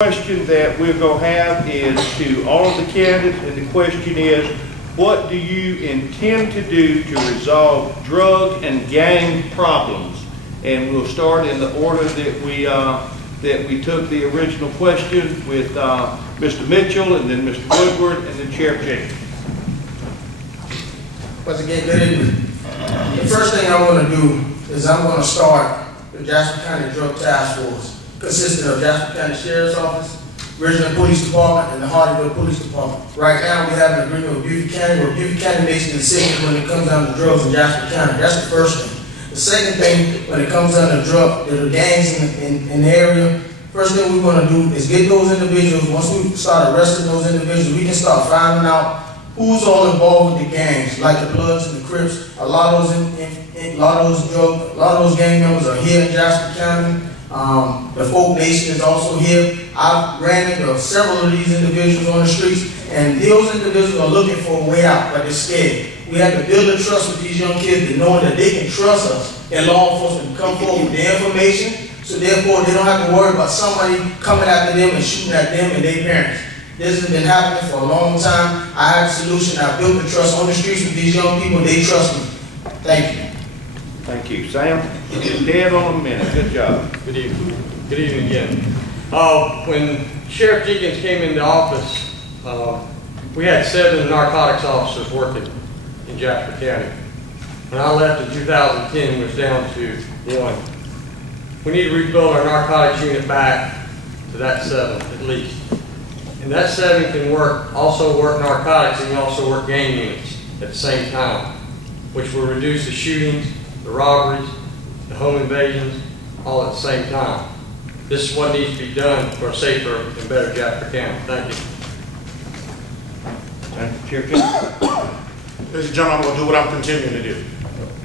Question that we're going to have is to all of the candidates, and the question is, what do you intend to do to resolve drug and gang problems? And we'll start in the order that we took the original question with Mr. Mitchell, and then Mr. Woodward, and then Sheriff Jenkins. Once again, good evening. The first thing I want to do is I'm going to start the Jasper County Drug Task Force, consisting of Jasper County Sheriff's Office, Richland Police Department, and the Hardyville Police Department. Right now, we have an agreement with Beaufort County, where Beaufort County makes the decision when it comes down to drugs in Jasper County. That's the first thing. The second thing, when it comes down to the gangs in the area, first thing we're going to do is get those individuals. Once we start arresting those individuals, we can start finding out who's all involved with the gangs, like the Bloods and the Crips. A lot of those gang members are here in Jasper County. The Folk Nation is also here. I've ran into several of these individuals on the streets, and those individuals are looking for a way out, but they're scared. We have to build a trust with these young kids, that knowing that they can trust us and law enforcement to come forward with the information, so therefore they don't have to worry about somebody coming after them and shooting at them and their parents. This has been happening for a long time. I have a solution. I built the trust on the streets with these young people. They trust me. Thank you. Thank you. Sam, dead on a minute. Good job. Good evening. Good evening again. When Sheriff Jenkins came into office, we had 7 narcotics officers working in Jasper County. When I left in 2010, we was down to 1. We need to rebuild our narcotics unit back to that 7 at least. And that 7 can also work narcotics, and can also work gang units at the same time, which will reduce the shootings, the robberies, the home invasions, all at the same time. This is what needs to be done for a safer and better Jasper County. Thank you. Thank you, Sheriff Jenkins. Ladies and gentlemen, I'm going to do what I'm continuing to do.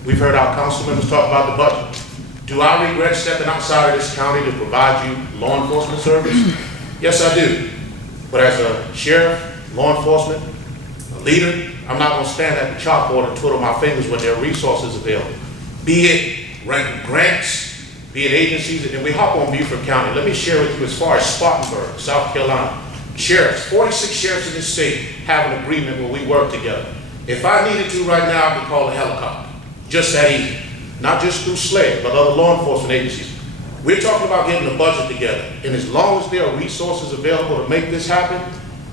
We've heard our council members talk about the budget. Do I regret stepping outside of this county to provide you law enforcement service? Yes, I do. But as a sheriff, law enforcement, a leader, I'm not going to stand at the chalkboard and twiddle my fingers when there are resources available. Be it grants, be it agencies, and we hop on Beaufort County. Let me share with you as far as Spartanburg, South Carolina. Sheriffs, 46 sheriffs in this state have an agreement where we work together. If I needed to right now, I could call a helicopter. Just that easy. Not just through SLED, but other law enforcement agencies. We're talking about getting a budget together, and as long as there are resources available to make this happen,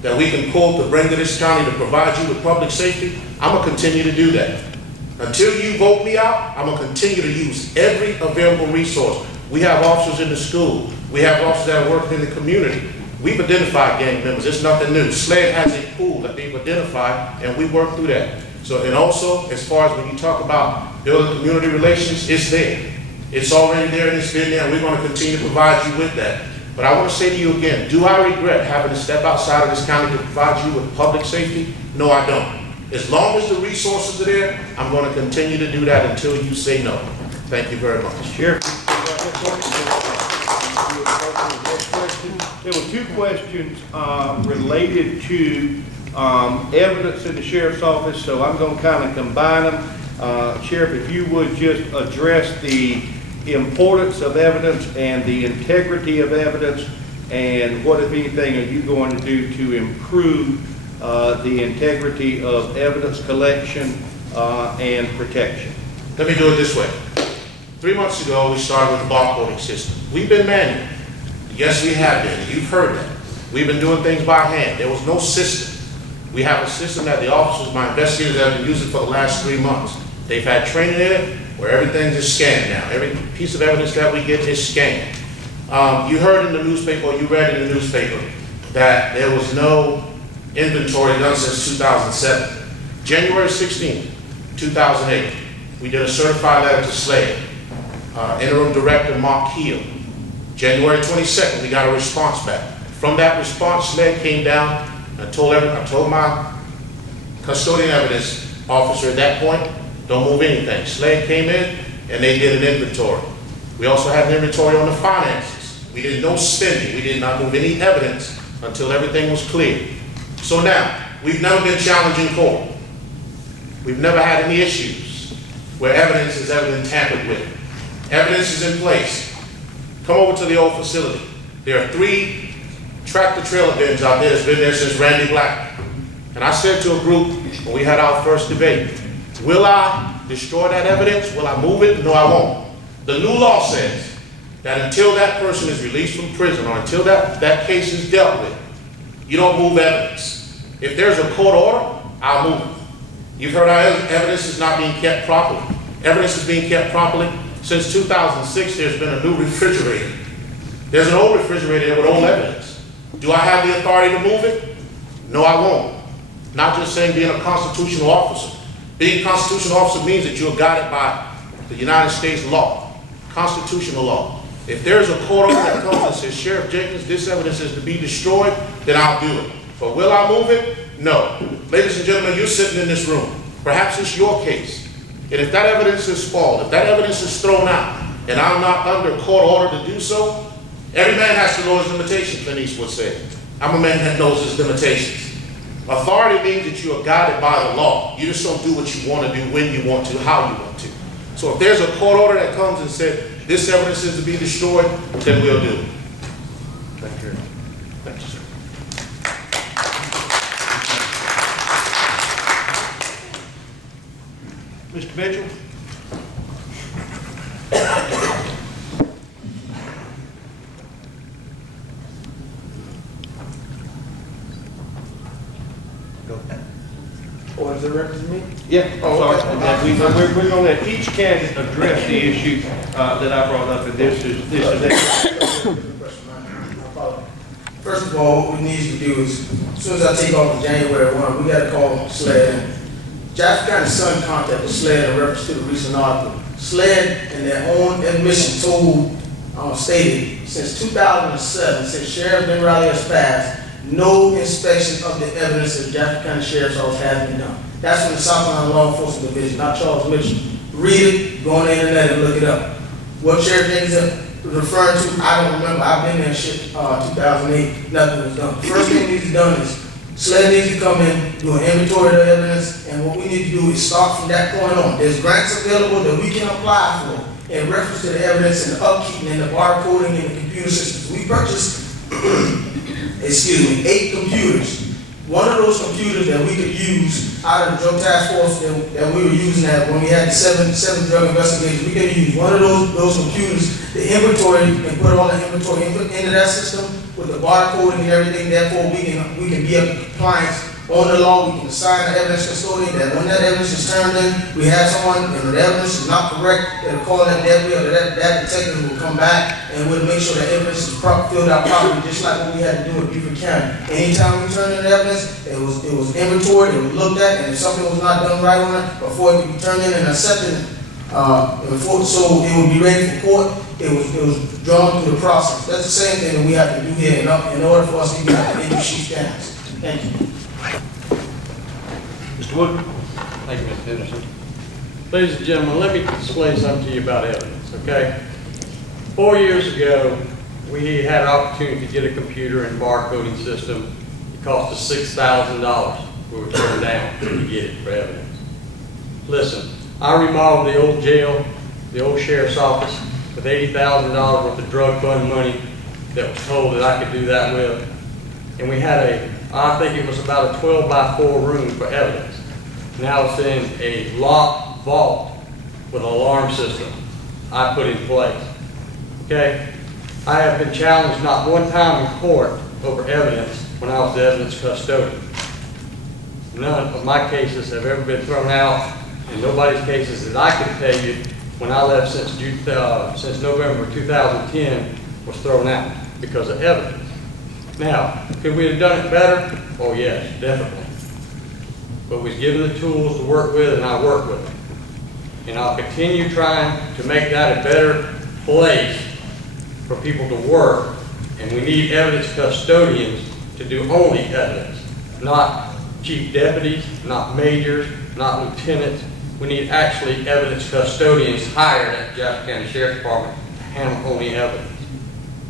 that we can pull to bring to this county to provide you with public safety, I'm going to continue to do that. Until you vote me out, I'm going to continue to use every available resource. We have officers in the school. We have officers that are working in the community. We've identified gang members. It's nothing new. SLED has a pool that they've identified, and we work through that. So, and also, as far as when you talk about building community relations, it's there. It's already there and it's been there, and we're going to continue to provide you with that. But I want to say to you again, do I regret having to step outside of this county to provide you with public safety? No, I don't. As long as the resources are there, I'm going to continue to do that until you say no. Thank you very much. Sheriff. There were 2 questions related to evidence in the Sheriff's Office, so I'm going to kind of combine them. Sheriff, if you would just address the importance of evidence and the integrity of evidence, and what, if anything, are you going to do to improve the integrity of evidence collection and protection? Let me do it this way. 3 months ago, we started with the barcoding system. We've been manual. Yes, we have been. You've heard that. We've been doing things by hand. There was no system. We have a system that the officers, my investigators, have been using for the last 3 months. They've had training in it where everything is scanned now. Every piece of evidence that we get is scanned. You heard in the newspaper, or you read in the newspaper, that there was no inventory done since 2007. January 16, 2008, we did a certified letter to SLED. Interim Director Mark Keel. January 22nd, we got a response back. From that response, SLED came down and I told my custodian evidence officer at that point, don't move anything. SLED came in and they did an inventory. We also had an inventory on the finances. We did no spending. We did not move any evidence until everything was clear. So now, we've never been challenged in court. We've never had any issues where evidence has ever been tampered with. Evidence is in place. Come over to the old facility. There are 3 tractor trailer bins out there that's been there since Randy Black. And I said to a group when we had our first debate, will I destroy that evidence? Will I move it? No, I won't. The new law says that until that person is released from prison or until that case is dealt with, you don't move evidence. If there's a court order, I'll move it. You've heard our evidence is not being kept properly. Evidence is being kept properly. Since 2006, there's been a new refrigerator. There's an old refrigerator there with old evidence. Do I have the authority to move it? No, I won't. Not just saying being a constitutional officer. Being a constitutional officer means that you're guided by the United States law, constitutional law. If there's a court order that comes and says, Sheriff Jenkins, this evidence is to be destroyed, then I'll do it. But will I move it? No. Ladies and gentlemen, you're sitting in this room. Perhaps it's your case. And if that evidence is spoiled, if that evidence is thrown out, and I'm not under court order to do so, every man has to know his limitations, Clint Eastwood said. I'm a man that knows his limitations. Authority means that you are guided by the law. You just don't do what you want to do, when you want to, how you want to. So if there's a court order that comes and said, this evidence is to be destroyed, then we'll do it. Thank you. Thank you, sir. Mr. Mitchell? Or is it represent me? Yeah, Oh, sorry. okay. And then we're going to let each candidate address the issue that I brought up, and this is it. First of all, what we need to do is, as soon as I take off January 1, we got to call SLED. Jackson County Sun contacted SLED in reference to the recent article. SLED, in their own admission, stated since 2007, since Sheriff Ben Riley has passed, no inspection of the evidence of Jackson County Sheriff's Office has been done. That's from the South Carolina Law Enforcement Division, not Charles Mitchell. Read it, go on the internet and look it up. What Sheriff Jenkins is referring to, I don't remember. I've been there shit 2008, nothing was done. First thing needs to be done is SLED needs to come in, do an inventory of the evidence, and what we need to do is start from that point on. There's grants available that we can apply for in reference to the evidence and the upkeep and the barcoding and the computer systems. We purchased 8 computers. One of those computers that we could use out of the drug task force that we were using when we had the seven drug investigators, we could use one of those computers, the inventory, and put all the inventory into that system with the barcoding and everything. Therefore, we can be up in compliance on the law. We can assign the evidence custodian that when that evidence is turned in, we have someone and the evidence is not correct, they'll call that deputy or that detective will come back and we'll make sure that evidence is filled out properly, just like what we had to do with Beaufort County. Anytime we turned in evidence, it was inventoried, it was looked at, and if something was not done right on it, before it could be turned in and accepted, so it would be ready for court, it was drawn through the process. That's the same thing that we have to do here in order for us to get the industry standards. Thank you. Mr. Wood? Thank you, Mr. Henderson. Ladies and gentlemen, let me explain something to you about evidence, okay? 4 years ago, we had an opportunity to get a computer and barcoding system. It cost us $6,000. We were turned down to get it for evidence. Listen, I remodeled the old jail, the old sheriff's office, with $80,000 worth of drug fund money that was told that I could do that with. And we had I think it was about a 12-by-4 room for evidence. Now it's in a locked vault with an alarm system I put in place. Okay? I have been challenged not one time in court over evidence when I was the evidence custodian. None of my cases have ever been thrown out, and nobody's cases that I can tell you when I left since November 2010 was thrown out because of evidence. Now, could we have done it better? Oh yes, definitely. But we was given the tools to work with, and I work with them. And I'll continue trying to make that a better place for people to work. And we need evidence custodians to do only evidence, not chief deputies, not majors, not lieutenants. We need actually evidence custodians hired at the Jackson County Sheriff's Department to handle only evidence.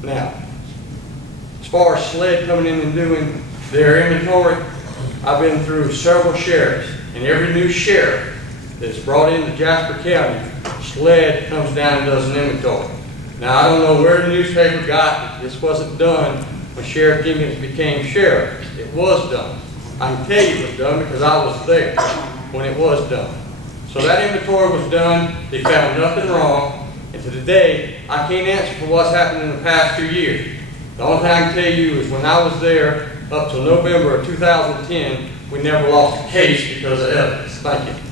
Now, as far as SLED coming in and doing their inventory, I've been through several sheriffs, and every new sheriff that's brought into Jasper County, SLED comes down and does an inventory. Now, I don't know where the newspaper got it. This wasn't done when Sheriff Jenkins became sheriff. It was done. I can tell you it was done because I was there when it was done. So that inventory was done, they found nothing wrong, and to today, I can't answer for what's happened in the past 2 years. The only thing I can tell you is when I was there up till November of 2010, we never lost a case because of evidence. Thank you.